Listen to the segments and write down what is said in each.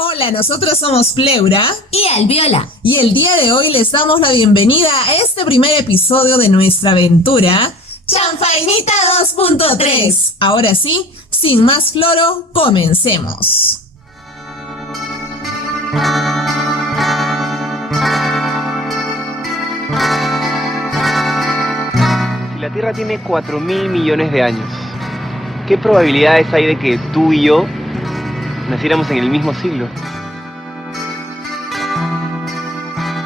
Hola, nosotros somos Pleura y Alviola. y el día de hoy les damos la bienvenida a este primer episodio de nuestra aventura Chanfainita 2.3. Ahora sí, sin más floro, comencemos. Si la Tierra tiene 4.000 millones de años, ¿qué probabilidades hay de que tú y yo naciéramos en el mismo siglo?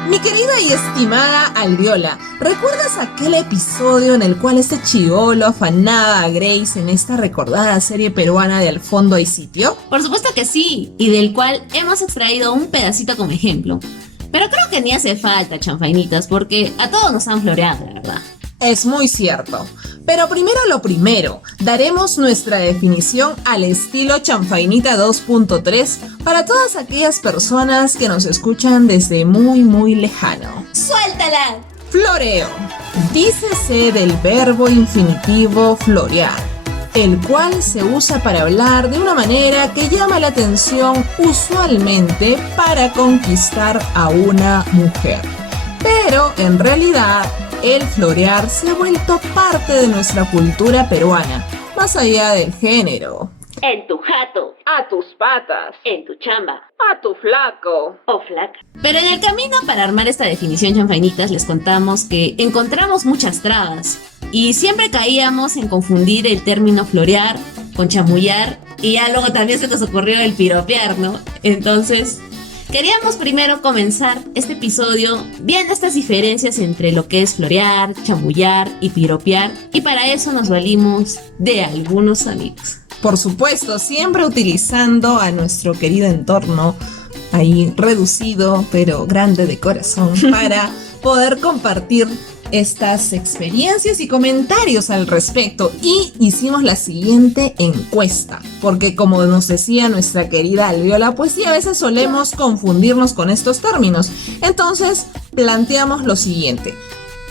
Mi querida y estimada Alviola, ¿recuerdas aquel episodio en el cual este chibolo afanaba a Grace en esta recordada serie peruana de Al fondo hay sitio? Por supuesto que sí, y del cual hemos extraído un pedacito como ejemplo. Pero creo que ni hace falta, chanfainitas, porque a todos nos han floreado, la verdad. Es muy cierto. Pero primero lo primero, daremos nuestra definición al estilo Chanfainita 2.3 para todas aquellas personas que nos escuchan desde muy lejano. ¡Suéltala! Floreo. Dícese del verbo infinitivo florear, el cual se usa para hablar de una manera que llama la atención usualmente para conquistar a una mujer. Pero en realidad, el florear se ha vuelto parte de nuestra cultura peruana, más allá del género. En tu jato, A tus patas, en tu chamba, a tu flaco. o flaca. Pero en el camino para armar esta definición, chanfainitas, les contamos que encontramos muchas trabas. Y siempre caíamos en confundir el término florear con chamullar. Y ya luego también se nos ocurrió el piropear, ¿no? Entonces, queríamos primero comenzar este episodio viendo estas diferencias entre lo que es florear, chamullar y piropear. Y para eso nos valimos de algunos amigos. Por supuesto, siempre utilizando a nuestro querido entorno, ahí reducido pero grande de corazón, para poder compartir estas experiencias y comentarios al respecto. Y hicimos la siguiente encuesta, porque como nos decía nuestra querida Alviola, pues sí, a veces solemos confundirnos con estos términos. Entonces planteamos lo siguiente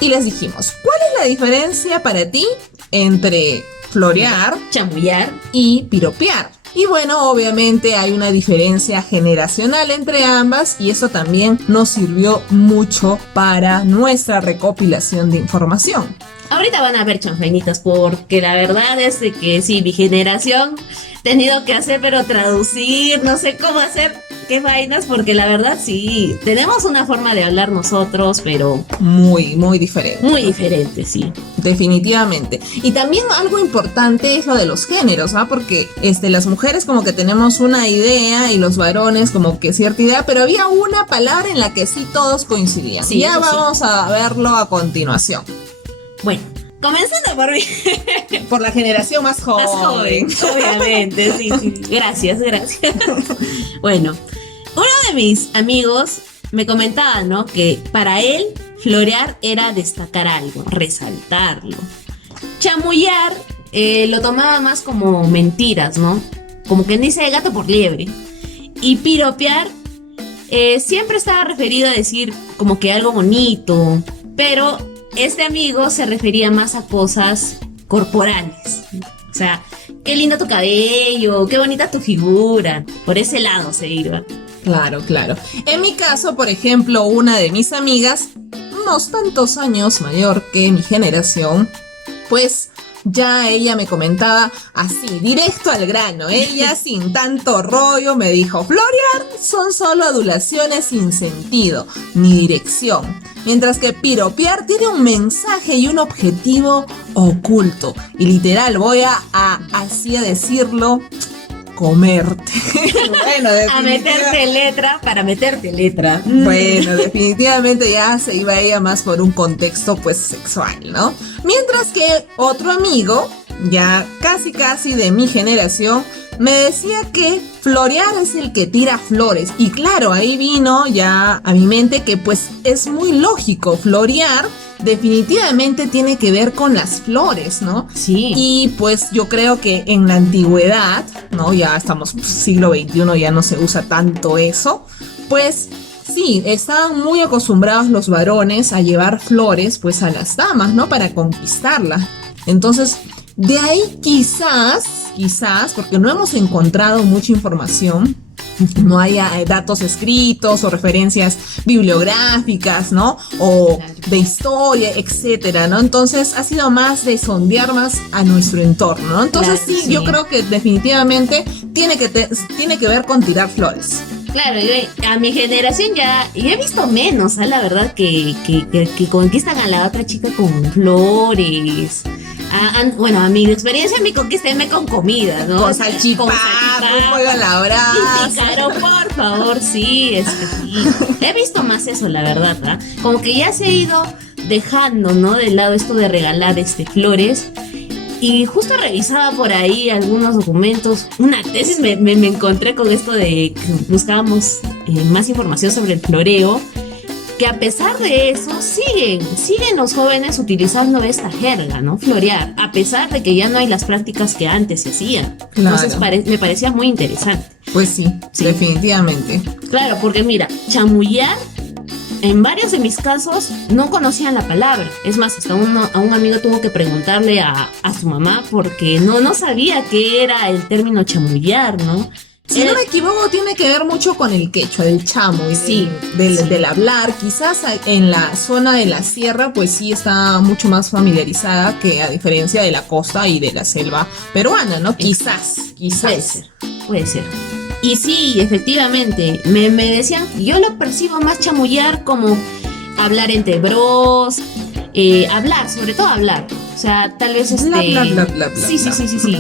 y les dijimos, ¿cuál es la diferencia para ti entre florear Chamullar. y piropear? Y bueno, obviamente hay una diferencia generacional entre ambas y eso también nos sirvió mucho para nuestra recopilación de información. Ahorita van a ver, chanfainitas, porque la verdad es de que sí, mi generación he tenido que hacer, pero traducir, no sé cómo hacer, qué vainas, porque la verdad sí, tenemos una forma de hablar nosotros, pero Muy diferente. muy diferente, sí. Definitivamente. Y también algo importante es lo de los géneros, ¿ah? Porque las mujeres como que tenemos una idea y los varones como que cierta idea, pero había una palabra en la que sí todos coincidían. Sí, Ya eso sí. vamos a verlo a continuación. Bueno, comenzando por mí, Por la generación más joven. más joven, obviamente, sí. Gracias. Bueno, uno de mis amigos me comentaba, ¿no? Que para él florear era destacar algo, resaltarlo. Chamullar lo tomaba más como mentiras, ¿no? Como quien dice gato por liebre. Y piropear siempre estaba referido a decir como que algo bonito, pero este amigo se refería más a cosas corporales. O sea, qué lindo tu cabello, qué bonita tu figura. Por ese lado se iba. Claro. En mi caso, por ejemplo, una de mis amigas, unos tantos años mayor que mi generación, pues ya ella me comentaba así, directo al grano. Ella sin tanto rollo me dijo, florear son solo adulaciones sin sentido ni dirección, mientras que piropear tiene un mensaje y un objetivo oculto. Y literal, voy así a decirlo, comerte. Bueno, A meterte letra para meterte letra. Bueno, definitivamente ya se iba ella más por un contexto pues sexual, ¿no? Mientras que otro amigo, ya casi de mi generación, me decía que florear es el que tira flores. Y claro, ahí vino ya a mi mente que pues es muy lógico, florear definitivamente tiene que ver con las flores, ¿no? Sí. Y pues yo creo que en la antigüedad, ¿no? Ya estamos siglo XXI, ya no se usa tanto eso, pues sí, estaban muy acostumbrados los varones a llevar flores pues a las damas, ¿no? Para conquistarlas. Entonces, de ahí quizás, porque no hemos encontrado mucha información, no haya datos escritos o referencias bibliográficas, ¿no? O Claro. de historia, etcétera, ¿no? Entonces ha sido más de sondear más a nuestro entorno, ¿no? Entonces Claro, sí, yo sí. creo que definitivamente tiene que ver con tirar flores. Claro, a mi generación ya, yo he visto menos, la verdad, que conquistan a la otra chica con flores. Bueno, a mi experiencia me conquistéme con comida, ¿no? Con O sea, salchipapa, un pollo a la Y brasa. pícaro, por favor, sí, es que sí. He visto más eso, la verdad, ¿ah? Como que ya se ha ido dejando, ¿no? De lado esto de regalar flores. Y justo revisaba por ahí algunos documentos, una tesis, me encontré con esto de que buscábamos más información sobre el floreo, que a pesar de eso siguen los jóvenes utilizando esta jerga, ¿no? Florear, a pesar de que ya no hay las prácticas que antes se hacían. Claro. Entonces me parecía muy interesante. Pues sí, Sí. definitivamente. Claro, porque mira, chamullar, en varios de mis casos no conocían la palabra. Es más, hasta a un amigo tuvo que preguntarle a su mamá porque no sabía qué era el término chamullar, ¿no? Si no me equivoco, tiene que ver mucho con el quechua, del chamo, y Sí, del sí. hablar. Quizás en la zona de la sierra, pues sí está mucho más familiarizada que a diferencia de la costa y de la selva peruana, ¿no? Quizás. Puede ser. Y sí, efectivamente, me decían, yo lo percibo más chamullar como hablar entre bros, hablar, sobre todo hablar. O sea, tal vez Bla, bla, bla, bla, bla, sí, bla. sí.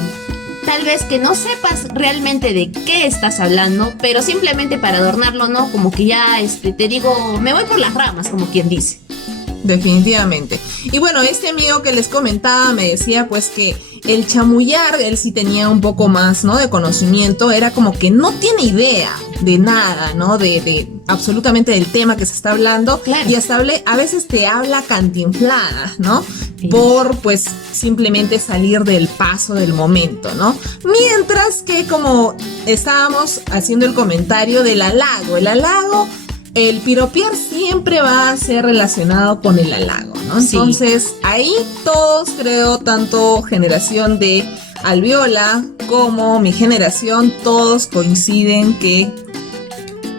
Tal vez que no sepas realmente de qué estás hablando, pero simplemente para adornarlo, ¿no? Como que ya, te digo, me voy por las ramas, como quien dice. Definitivamente. Y bueno, este amigo que les comentaba me decía pues que el chamullar, él sí tenía un poco más, ¿no? De conocimiento, era como que no tiene idea de nada, ¿no? De absolutamente del tema que se está hablando. Claro. Y hasta a veces te habla cantinflada, ¿no? Sí. Por pues simplemente salir del paso del momento, ¿no? Mientras que como estábamos haciendo el comentario del halago, el piropear siempre va a ser relacionado con el halago, ¿no? Sí. Entonces, ahí todos, creo, tanto generación de Alviola como mi generación, todos coinciden que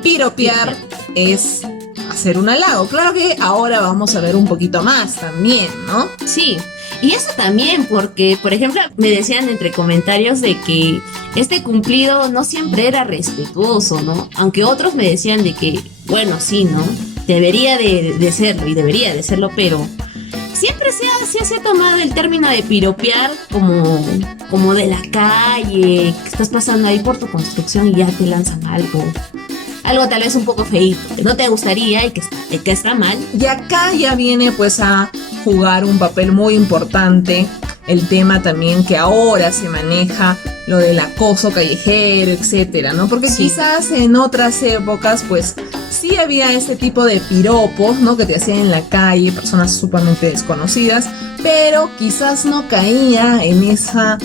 piropear es hacer un halago. Claro que ahora vamos a ver un poquito más también, ¿no? Sí, y eso también porque, por ejemplo, me decían entre comentarios de que este cumplido no siempre era respetuoso, ¿no? Aunque otros me decían de que, bueno, sí, ¿no? Debería de serlo y debería de serlo, pero siempre se ha tomado el término de piropear como de la calle, que estás pasando ahí por tu construcción y ya te lanzan algo. Algo tal vez un poco feíto, que no te gustaría y que está mal. Y acá ya viene pues a jugar un papel muy importante el tema también que ahora se maneja, lo del acoso callejero, etcétera, ¿no? Porque Sí. quizás en otras épocas pues sí había este tipo de piropos, ¿no? Que te hacían en la calle, personas sumamente desconocidas, pero quizás no caía en esa,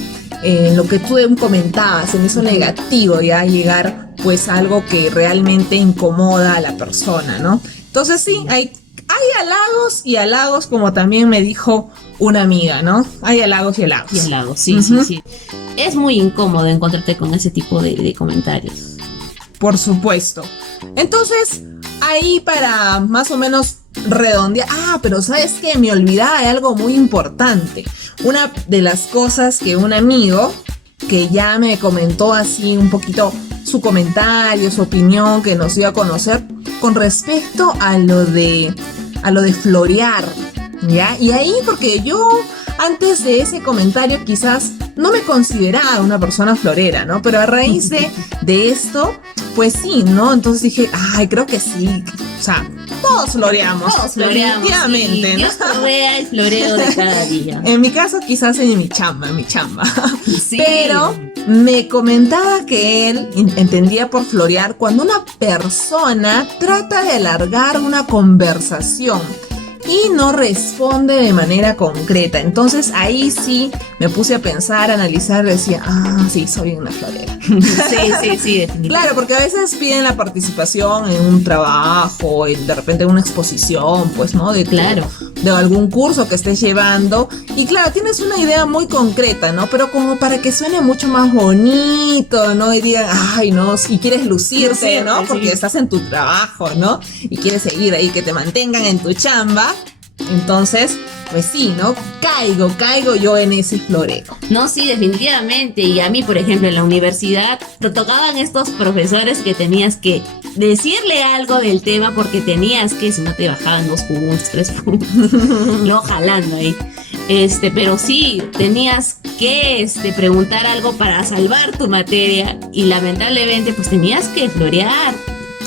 lo que tú comentabas, en eso negativo, ya llegar pues a algo que realmente incomoda a la persona, ¿no? Entonces sí, hay halagos y halagos, como también me dijo una amiga, ¿no? Hay halagos y halagos. Y el lago, sí, Ujú. sí. Es muy incómodo encontrarte con ese tipo de comentarios. Por supuesto. Entonces, ahí para más o menos redondear. Pero ¿sabes qué? Me olvidaba de algo muy importante. Una de las cosas que un amigo que ya me comentó así un poquito su comentario, su opinión que nos dio a conocer con respecto a lo de florear, ¿ya? Y ahí porque yo antes de ese comentario quizás no me consideraba una persona florera, ¿no? Pero a raíz de esto, pues sí, ¿no? Entonces dije, creo que sí. O sea, todos floreamos. Todos floreamos. Definitivamente, Sí, ¿no? Dios florea el floreo de cada día. En mi caso quizás en mi chamba. Sí. Pero me comentaba que él entendía por florear cuando una persona trata de alargar una conversación y no responde de manera concreta. Entonces ahí sí me puse a pensar, a analizar, decía, sí, soy una florera. Sí, definitivamente. Claro, porque a veces piden la participación en un trabajo, de repente en una exposición, pues, ¿no? Claro. De algún curso que estés llevando. Y claro, tienes una idea muy concreta, ¿no? Pero como para que suene mucho más bonito, ¿no? Y digan, ay, no, y quieres lucirte, ¿no? Porque estás en tu trabajo, ¿no? Y quieres seguir ahí, que te mantengan en tu chamba. Entonces, pues sí, ¿no? Caigo yo en ese florero. No, sí, definitivamente. Y a mí, por ejemplo, en la universidad te tocaban estos profesores que tenías que decirle algo del tema porque tenías que, si no te bajaban 2 puntos, 3 puntos, luego jalando ahí. Pero sí, tenías que preguntar algo para salvar tu materia y lamentablemente pues tenías que florear.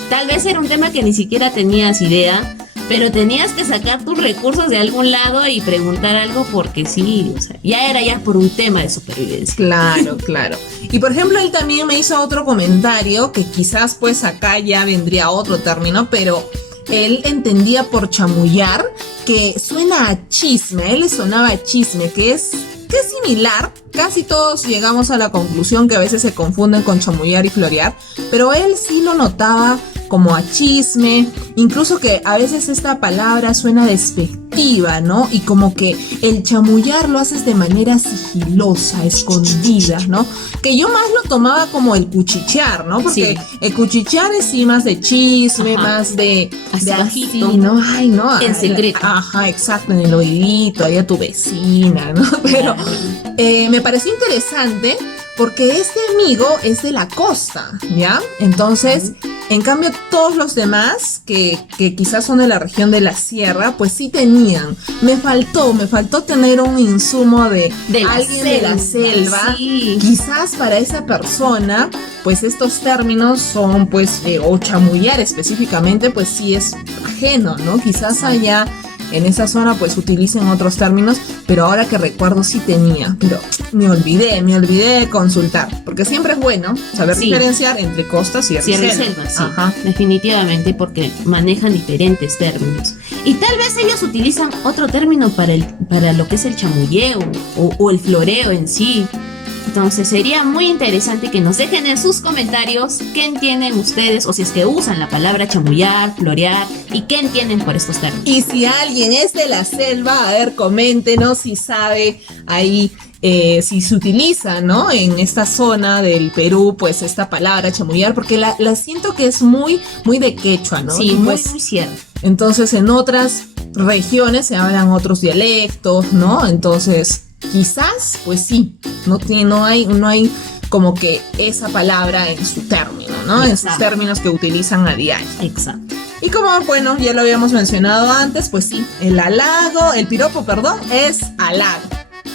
Tal vez era un tema que ni siquiera tenías idea, pero tenías que sacar tus recursos de algún lado y preguntar algo porque sí, o sea, ya era por un tema de supervivencia. Claro. Y por ejemplo, él también me hizo otro comentario que quizás pues acá ya vendría otro término, pero él entendía por chamullar que suena a chisme, a él le sonaba a chisme, que es similar. Casi todos llegamos a la conclusión que a veces se confunden con chamullar y florear, pero él sí lo notaba como a chisme, incluso que a veces esta palabra suena despectiva, ¿no? Y como que el chamullar lo haces de manera sigilosa, escondida, ¿no? Que yo más lo tomaba como el cuchichear, ¿no? Porque sí, el cuchichear es sí más de chisme, más de bajito, así, ¿no? Ay, no. En secreto. Ajá, exacto, en el oídito, ahí a tu vecina, ¿no? Pero me pareció interesante porque este amigo es de la costa, ¿ya? Entonces, en cambio, todos los demás, que quizás son de la región de la sierra, pues sí tenían. Me faltó tener un insumo de alguien de la selva. Sí. Quizás para esa persona, pues estos términos son, pues, o chamullar específicamente, pues sí es ajeno, ¿no? Quizás allá en esa zona pues utilicen otros términos, pero ahora que recuerdo sí tenía, pero me olvidé de consultar, porque siempre es bueno saber diferenciar entre costas y selva. Sí, definitivamente, porque manejan diferentes términos. Y tal vez ellos utilizan otro término para lo que es el chamulleo o el floreo en sí. Entonces sería muy interesante que nos dejen en sus comentarios qué entienden ustedes, o si es que usan la palabra chamullar, florear, y qué entienden por estos términos. Y si alguien es de la selva, a ver, coméntenos si sabe ahí, si se utiliza, ¿no? En esta zona del Perú, pues esta palabra chamullar, porque la siento que es muy, muy de quechua, ¿no? Sí, pues, muy cierto. Entonces en otras regiones se hablan otros dialectos, ¿no? Entonces quizás, pues sí, no hay como que esa palabra en su término, ¿no? Exacto. En sus términos que utilizan a diario. Exacto. Y como, bueno, ya lo habíamos mencionado antes, pues sí, el piropo, es halago.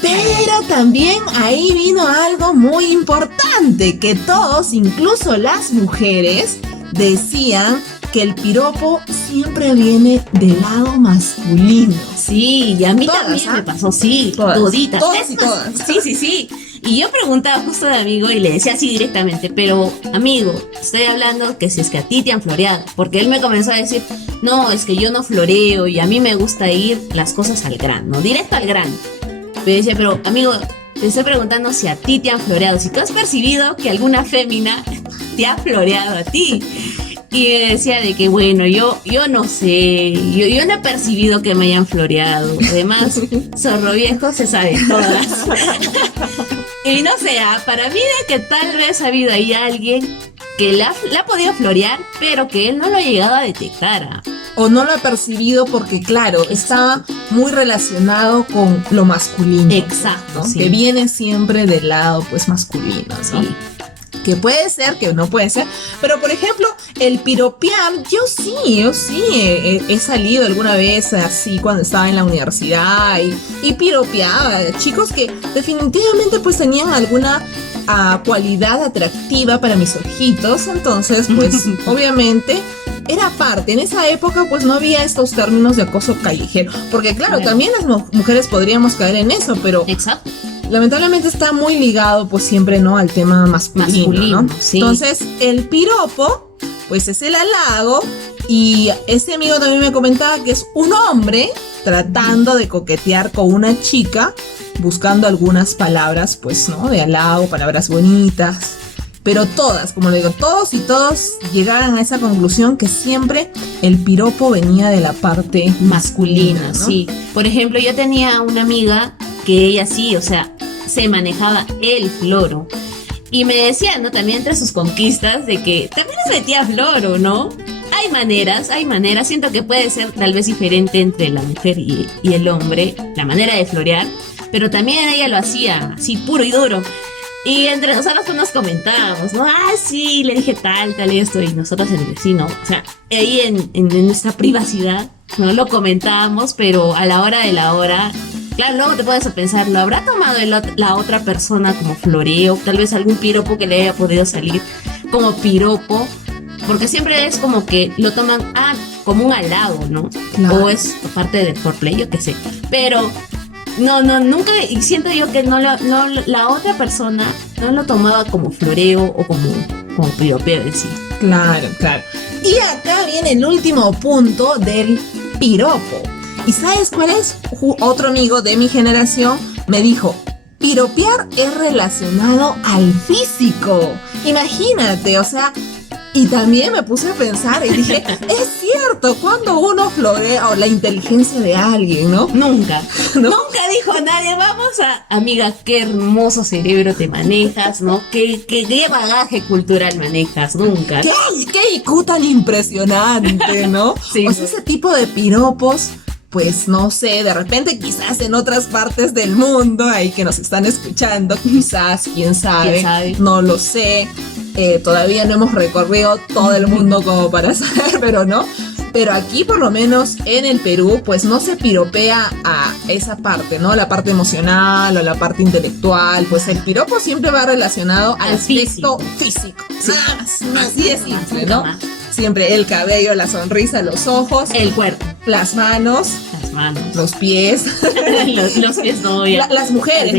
Pero también ahí vino algo muy importante, que todos, incluso las mujeres, decían que el piropo siempre viene del lado masculino. Sí, y a mí también me pasó, sí, toditas. Todas y todas. Sí. Y yo preguntaba justo de amigo y le decía así directamente, pero amigo, estoy hablando que si es que a ti te han floreado, porque él me comenzó a decir, no, es que yo no floreo y a mí me gusta ir las cosas al grano, directo al grano. Me decía, pero amigo, te estoy preguntando si a ti te han floreado, si tú has percibido que alguna fémina te ha floreado a ti. Y me decía de que bueno, yo no sé, yo no he percibido que me hayan floreado. Además, Zorro Viejo se sabe todas. Y no sé, para mí de que tal vez ha habido ahí alguien que la ha podido florear, pero que él no lo ha llegado a detectar. O no lo ha percibido porque, claro, estaba muy relacionado con lo masculino. Exacto, ¿no? sí. Que viene siempre del lado, pues, masculino, ¿no? Sí. Que puede ser, que no puede ser. Pero, por ejemplo, el piropear, yo sí he salido alguna vez así cuando estaba en la universidad y piropeaba chicos que definitivamente pues tenían alguna cualidad atractiva para mis ojitos. Entonces, pues, obviamente era parte. En esa época pues no había estos términos de acoso callejero. Porque claro, también las mujeres podríamos caer en eso, pero... Exacto. Lamentablemente está muy ligado pues siempre, ¿no? Al tema masculino, ¿no? Sí. Entonces el piropo pues es el halago, y este amigo también me comentaba que es un hombre tratando de coquetear con una chica, buscando algunas palabras, pues, ¿no? De halago, palabras bonitas. Pero todas, como le digo, todos y todos llegaron a esa conclusión que siempre el piropo venía de la parte masculina, ¿no? Sí. Por ejemplo, yo tenía una amiga que ella sí, o sea, se manejaba el floro. Y me decía, ¿no? También entre sus conquistas de que también les metía floro, ¿no? Hay maneras. Siento que puede ser tal vez diferente entre la mujer y el hombre, la manera de florear. Pero también ella lo hacía así puro y duro. Y entre nosotros pues nos comentábamos, ¿no? Ah, sí, le dije tal esto. Y nosotros en el vecino, o sea, ahí en nuestra privacidad, ¿no? Lo comentábamos, pero a la hora de la hora, claro, luego te pones a pensar, ¿lo habrá tomado la otra persona como floreo? Tal vez algún piropo que le haya podido salir como piropo. Porque siempre es como que lo toman como un halago, ¿no? Claro. O es parte del foreplay, yo qué sé. Pero no, nunca, y siento yo que la otra persona no lo tomaba como floreo o como piropeo en sí. Claro. Y acá viene el último punto del piropo. ¿Y sabes cuál es? Otro amigo de mi generación me dijo, piropear es relacionado al físico. Imagínate, o sea, y también me puse a pensar y dije, es cierto, cuando uno florea o la inteligencia de alguien, ¿no? Nunca dijo nadie, amiga, qué hermoso cerebro te manejas, ¿no? Qué bagaje cultural manejas, nunca. ¿Qué IQ tan impresionante, ¿no? Sí, o sea, ese tipo de piropos, pues no sé, de repente quizás en otras partes del mundo, ahí que nos están escuchando, quizás, quién sabe, no lo sé. Todavía no hemos recorrido todo el mundo como para saber, pero no. Pero aquí, por lo menos en el Perú, pues no se piropea a esa parte, ¿no? La parte emocional o la parte intelectual. Pues el piropo siempre va relacionado al aspecto físico. Sí. Así de simple, ¿no? Siempre el cabello, la sonrisa, los ojos, el cuerpo, las manos, los pies. los pies no, ya. Las mujeres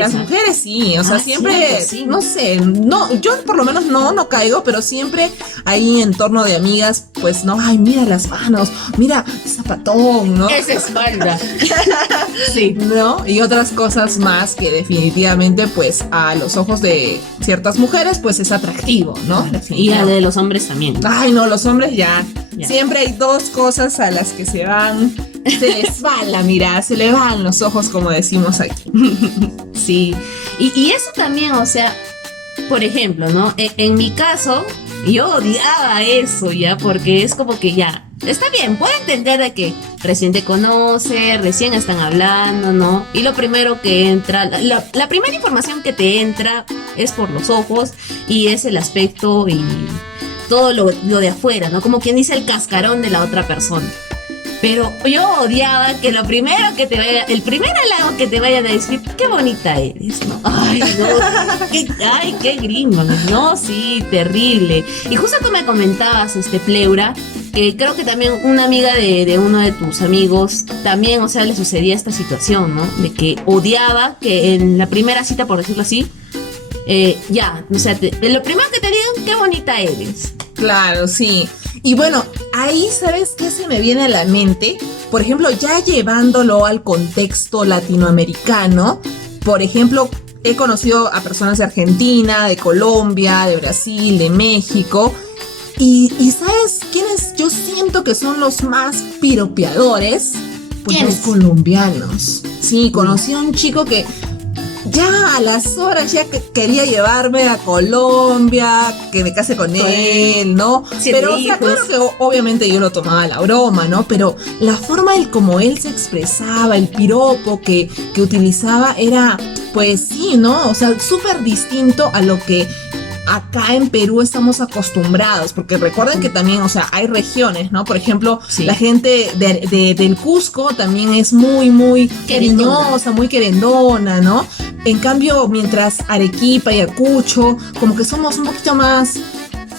sí, o sea, siempre, sí. No sé, no, yo por lo menos no caigo, pero siempre ahí en torno de amigas, pues no, ay, mira las manos, mira, zapatón, ¿no? Esa espalda. Sí. ¿No? Y otras cosas más que definitivamente, pues, a los ojos de ciertas mujeres, pues es atractivo, ¿no? Y a de los hombres también. Ay, no, los hombres ya. Siempre hay dos cosas a las que se les va la mirada, se le van los ojos, como decimos aquí. Sí. Y eso también, o sea, por ejemplo, ¿no? En mi caso, yo odiaba eso ya, porque es como que ya, está bien, puedo entender de que recién te conoce, recién están hablando, ¿no? Y lo primero que entra, la primera información que te entra es por los ojos y es el aspecto y todo lo de afuera, ¿no? Como quien dice el cascarón de la otra persona. Pero yo odiaba que el primer halago que te vayan a decir, qué bonita eres, ¿no? Ay, no, qué gringo, ¿no? Sí, terrible. Y justo tú me comentabas, Pleura, que creo que también una amiga de uno de tus amigos también, o sea, le sucedía esta situación, ¿no? De que odiaba que en la primera cita, por decirlo así, o sea, lo primero que te digan, qué bonita eres. Claro, sí. Y bueno, ahí, ¿sabes qué se me viene a la mente? Por ejemplo, ya llevándolo al contexto latinoamericano, por ejemplo, he conocido a personas de Argentina, de Colombia, de Brasil, de México. Y ¿sabes quiénes yo siento que son los más piropeadores? Pues los colombianos. Sí, conocí a un chico que ya a las horas ya quería llevarme a Colombia, que me case con él, ¿no? Pero, o sea, claro que obviamente yo lo tomaba a la broma, ¿no? Pero la forma en como él se expresaba, el piropo que utilizaba era, pues sí, ¿no? O sea, súper distinto a lo que acá en Perú estamos acostumbrados, porque recuerden que también, o sea, hay regiones, ¿no? Por ejemplo, la gente del Cusco también es muy cariñosa, muy querendona, ¿no? En cambio, mientras Arequipa y Ayacucho, como que somos un poquito más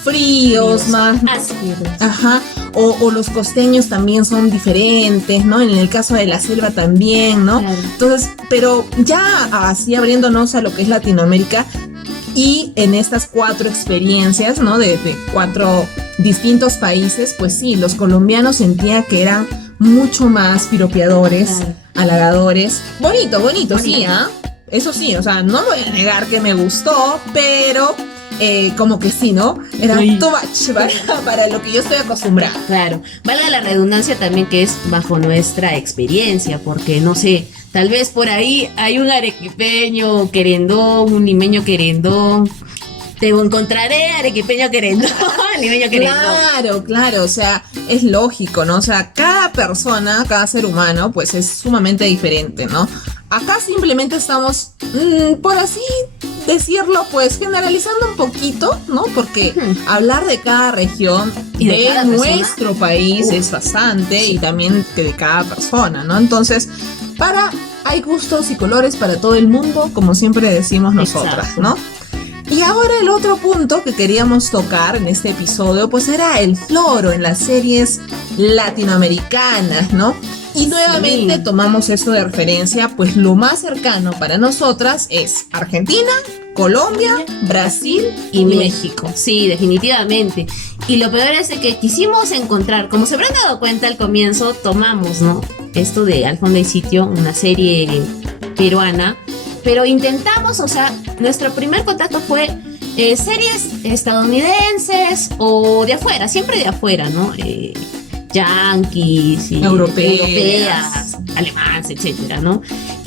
fríos, más ásperos. Ajá. O los costeños también son diferentes, ¿no? En el caso de la selva también, ¿no? Claro. Entonces, pero ya así abriéndonos a lo que es Latinoamérica, y en estas 4 experiencias, ¿no? De 4 distintos países, pues sí, los colombianos sentían que eran mucho más piropeadores, Claro. halagadores. Bonito, sí, Bonito. ¿ah? Eso sí, o sea, no voy a negar que me gustó, pero como que sí, ¿no? Era Uy. too much para lo que yo estoy acostumbrada. Claro, valga la redundancia también que es bajo nuestra experiencia, porque no sé, tal vez por ahí hay un arequipeño querendón, un limeño querendón. Te encontraré arequipeño querendón, limeño querendón. Claro, o sea, es lógico, ¿no? O sea, cada persona, cada ser humano, pues es sumamente diferente, ¿no? Acá simplemente estamos, por así decirlo, pues generalizando un poquito, ¿no? Porque Ujú. hablar de cada región Y de de cada persona. nuestro país Uf. es bastante Sí. y también que de cada persona, ¿no? Entonces, hay gustos y colores para todo el mundo, como siempre decimos nosotras, Exacto. ¿no? Y ahora el otro punto que queríamos tocar en este episodio, pues era el floro en las series latinoamericanas, ¿no? Y nuevamente Sí. tomamos esto de referencia, pues lo más cercano para nosotras es Argentina, Colombia, Brasil y México. Sí, definitivamente. Y lo peor es de que quisimos encontrar, como se habrán dado cuenta al comienzo, tomamos, ¿no? Esto de Al fondo y sitio, una serie peruana, pero intentamos, o sea, nuestro primer contacto fue series estadounidenses o de afuera, siempre de afuera, ¿no? Yankees, y Europeas. alemanes, etcétera, ¿no?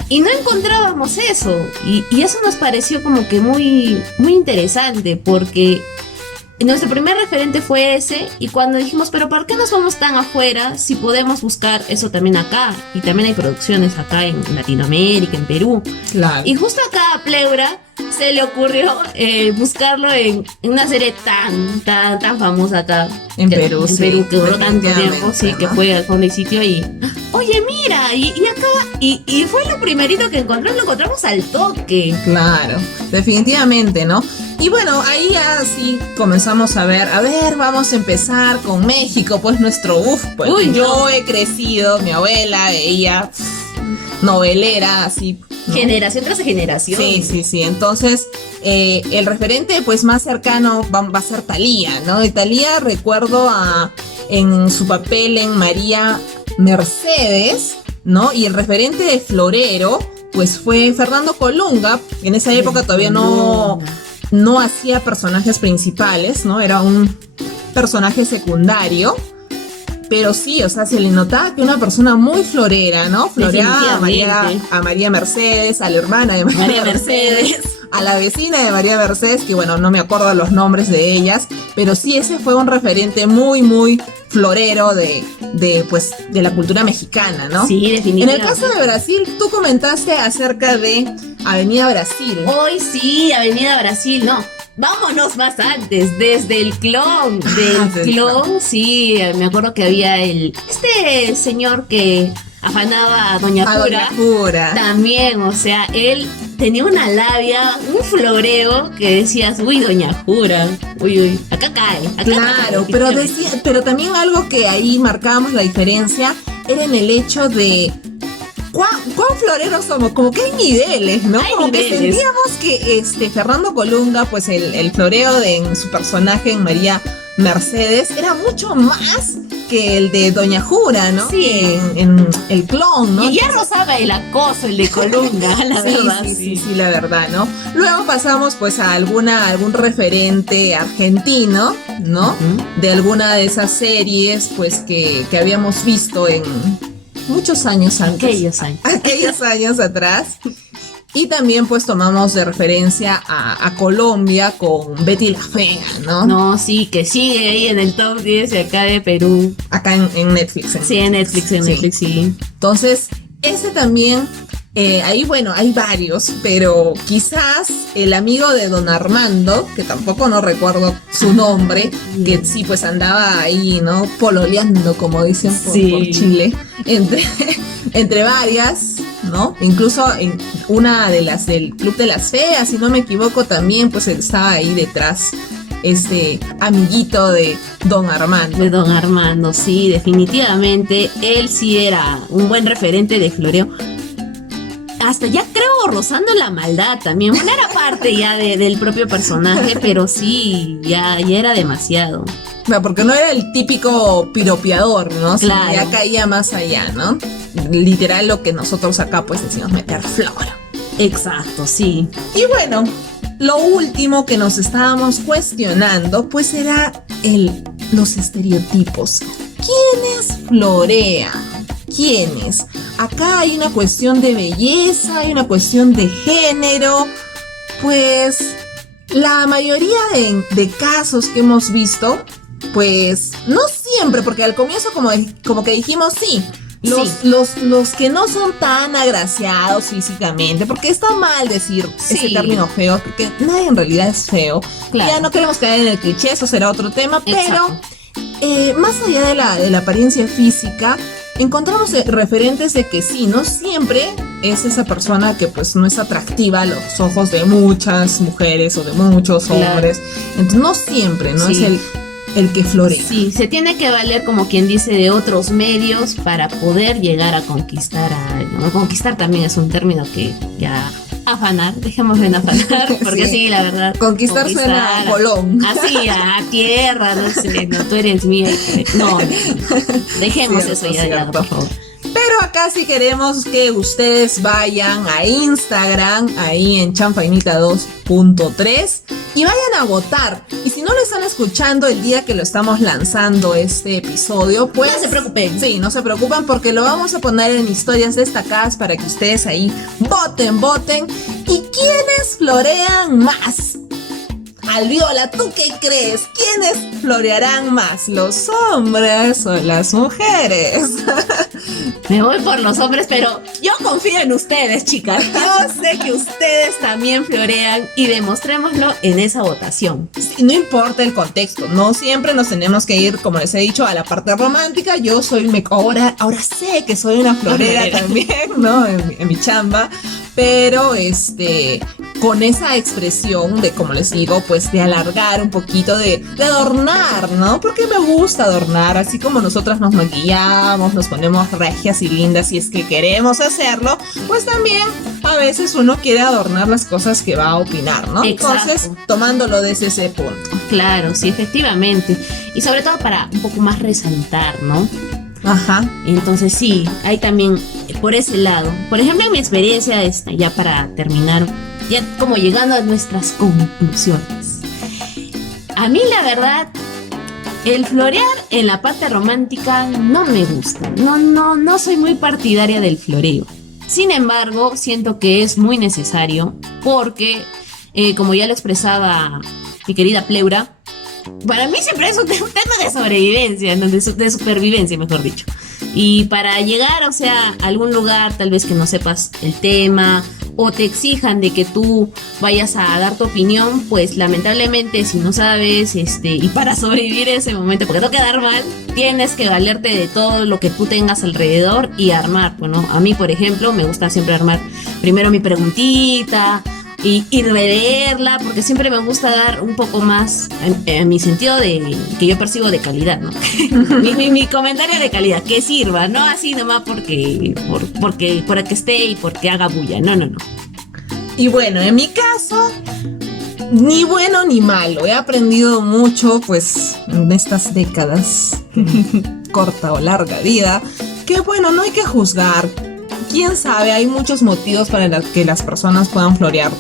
Y no encontrábamos eso. Y eso nos pareció como que muy, muy interesante porque nuestro primer referente fue ese. Y cuando dijimos, pero ¿por qué nos vamos tan afuera si podemos buscar eso también acá? Y también hay producciones acá en Latinoamérica, en Perú. Claro. Y justo acá a Pleura se le ocurrió buscarlo en una serie tan famosa acá. En Perú, En sí, Perú, que duró tanto definitivamente, tiempo, sí, que ¿no? fue Al fondo y sitio y... Oye, mira, y acá... Y fue lo primerito que encontramos, lo encontramos al toque. Claro, definitivamente, ¿no? Y bueno, ahí ya sí comenzamos a ver, vamos a empezar con México, pues pues Uy, yo no. he crecido, mi abuela, ella, novelera, así, ¿no? Generación tras generación. Sí, entonces el referente pues más cercano va a ser Thalía, ¿no? Y Thalía recuerdo en su papel en María Mercedes, ¿no? Y el referente de florero pues fue Fernando Colunga, en esa época todavía no hacía personajes principales, ¿no? Era un personaje secundario. Pero sí, o sea, se le notaba que una persona muy florera, ¿no? Floreaba Definitivamente. a María Mercedes, a la hermana de María María Mercedes, Mercedes. a la vecina de María Mercedes, que bueno, no me acuerdo los nombres de ellas, pero sí, ese fue un referente muy, muy florero de la cultura mexicana, ¿no? Sí, En definitivamente. el caso de Brasil, tú comentaste acerca de Avenida Brasil. Hoy sí, Avenida Brasil, no. Vámonos más antes, desde el clon. Del del clon, sí, me acuerdo que había este señor que afanaba a Doña A Doña Pura. Jura. También, o sea, él tenía una labia, un floreo que decías, uy, Doña Jura, uy, acá cae. Acá Claro, cae, pero también algo que ahí marcábamos la diferencia era en el hecho de ¿cuán floreros somos? Como que hay niveles, ¿no? Hay Como que niveles. sentíamos que Fernando Colunga, pues el floreo en su personaje en María Mercedes era mucho más que el de Doña Jura, ¿no? Sí. En el clon, ¿no? Y ya rozaba el acoso, el de Colunga, la verdad. Sí, la verdad, ¿no? Luego pasamos pues a algún referente argentino, ¿no? Ujú. De alguna de esas series pues que habíamos visto en muchos años antes. Aquellos años atrás. Y también pues tomamos de referencia a Colombia con Betty la Fea, ¿no? No, sí, que sigue ahí en el top 10 de acá de Perú. Acá en Netflix. Sí, en Netflix, sí. Entonces, ese también, ahí bueno, hay varios, pero quizás el amigo de Don Armando, que tampoco no recuerdo su nombre, que sí pues andaba ahí, ¿no? Pololeando, como dicen por Chile, entre varias, ¿no? Incluso en una de las del Club de las Feas, si no me equivoco, también pues él estaba ahí detrás, amiguito de Don Armando. De Don Armando, sí, definitivamente. Él sí era un buen referente de floreo. Hasta ya creo rozando la maldad también. Bueno, era parte ya del propio personaje, pero sí, ya era demasiado. sea, porque no era el típico piropeador, ¿no? Sino Claro. ya caía más allá, ¿no? Literal lo que nosotros acá pues decimos meter flor. Exacto, sí. Y bueno, lo último que nos estábamos cuestionando pues era los estereotipos. ¿Quiénes florean? ¿Quiénes? Acá hay una cuestión de belleza, hay una cuestión de género. Pues la mayoría de casos que hemos visto, pues no siempre, porque al comienzo como que dijimos sí. Los que no son tan agraciados físicamente, porque está mal decir ese Sí. término feo, porque nadie en realidad es feo. Claro. Ya no queremos caer en el cliché, eso será otro tema, Exacto. pero más allá de la apariencia física, encontramos referentes de que sí, no siempre es esa persona que pues no es atractiva a los ojos de muchas mujeres o de muchos Claro. hombres. Entonces no siempre, no Sí. es el que florea. Sí, se tiene que valer, como quien dice, de otros medios para poder llegar a conquistar a alguien, ¿no? Conquistar también es un término que ya afanar, dejémoslo en afanar, porque Sí. sí, la verdad. Conquistar suena a Colón. Así, a tierra, no sé, no, tú eres mía. No, dejemos Cierto, eso ya de lado, cierto. por favor. Pero acá sí queremos que ustedes vayan a Instagram, ahí en Chanfainita 2.3 y vayan a votar. Y si no lo están escuchando el día que lo estamos lanzando este episodio, pues No se preocupen. Sí, no se preocupen porque lo vamos a poner en historias destacadas para que ustedes ahí voten. ¿Y quiénes florean más? Alviola, ¿tú qué crees? ¿Quiénes florearán más? ¿Los hombres o las mujeres? Me voy por los hombres, pero yo confío en ustedes, chicas. Yo sé que ustedes también florean y demostrémoslo en esa votación. Sí, no importa el contexto, no siempre nos tenemos que ir, como les he dicho, a la parte romántica. Yo soy, ahora sé que soy una florera Florera. también, ¿no? En mi chamba, pero con esa expresión de, como les digo, pues de alargar un poquito, de adornar, ¿no? Porque me gusta adornar, así como nosotras nos maquillamos, nos ponemos regias y lindas y es que queremos hacerlo, pues también a veces uno quiere adornar las cosas que va a opinar, ¿no? Exacto. Entonces, tomándolo desde ese punto. Claro, sí, efectivamente. Y sobre todo para un poco más resaltar, ¿no? Ajá. Entonces sí, hay también por ese lado. Por ejemplo, en mi experiencia, ya para terminar, ya como llegando a nuestras conclusiones. A mí la verdad, el florear en la parte romántica no me gusta. No soy muy partidaria del floreo. Sin embargo, siento que es muy necesario porque, como ya lo expresaba mi querida Pleura, para mí siempre es un tema de sobrevivencia, ¿no? de supervivencia, mejor dicho. Y para llegar, o sea, a algún lugar tal vez que no sepas el tema o te exijan de que tú vayas a dar tu opinión, pues lamentablemente si no sabes, y para sobrevivir en ese momento, porque no quedar mal, tienes que valerte de todo lo que tú tengas alrededor y armar. Bueno, a mí, por ejemplo, me gusta siempre armar primero mi preguntita y releerla, porque siempre me gusta dar un poco más en mi sentido de que yo percibo de calidad, ¿no? mi comentario de calidad, que sirva, no así nomás porque por que esté y porque haga bulla, no. Y bueno, en mi caso, ni bueno ni malo. He aprendido mucho, pues, en estas décadas, corta o larga vida, que bueno, no hay que juzgar. Quién sabe, hay muchos motivos para que las personas puedan florear.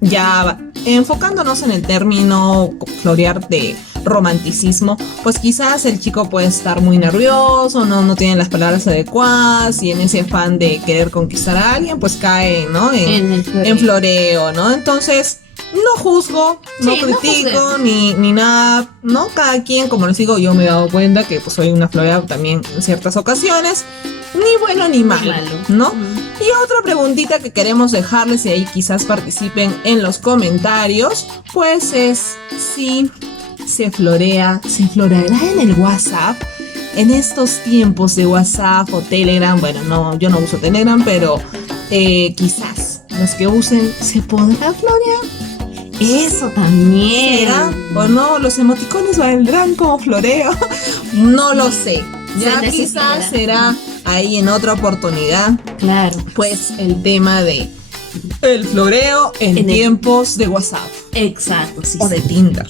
Ya enfocándonos en el término florear de romanticismo, pues quizás el chico puede estar muy nervioso, no tiene las palabras adecuadas y en ese afán de querer conquistar a alguien, pues cae, ¿no? En floreo, ¿no? Entonces, no juzgo, no Sí, no critico, ni nada, ¿no? Cada quien, como les digo, yo me he dado cuenta que pues soy una florea también en ciertas ocasiones. Ni bueno ni malo, ¿no? Y otra preguntita que queremos dejarles y ahí quizás participen en los comentarios, pues es si se floreará en el WhatsApp. En estos tiempos de WhatsApp o Telegram, bueno, no, yo no uso Telegram, pero quizás los que usen, ¿se podrá florear? Eso también. ¿Será o no? ¿Los emoticones valdrán como floreo? No lo sé. Ya Se quizás necesitará. será ahí en otra oportunidad, Claro. pues el tema de El floreo en tiempos de WhatsApp. Exacto, sí. O de sí. Tinder.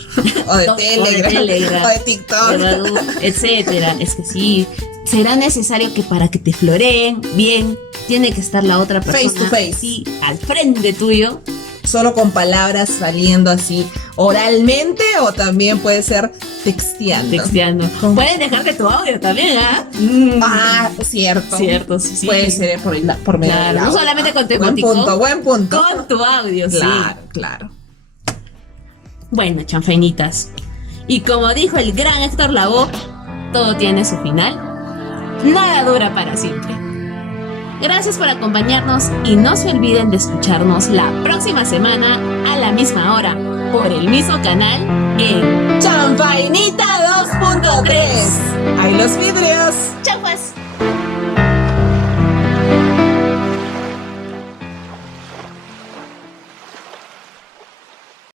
O de O Telegram. Telegram, O de TikTok. de Badoo, etcétera. Es que sí, será necesario que para que te floreen bien, tiene que estar la otra persona Face to face. sí, al frente tuyo. Solo con palabras saliendo así oralmente o también puede ser texteando. Texteando. Pueden dejarte tu audio también, ¿ah? Ah, cierto. Cierto, sí, sí. Puede ser por medio Claro, del no audio. solamente con tu Buen emoticón, punto, buen punto. con tu audio, sí. Claro, claro. Bueno, chanfainitas. Y como dijo el gran Héctor Lavoe, todo tiene su final. Nada dura para siempre. Gracias por acompañarnos y no se olviden de escucharnos la próxima semana a la misma hora por el mismo canal en Chanfainita 2.3. ¡Ay, los vidrios!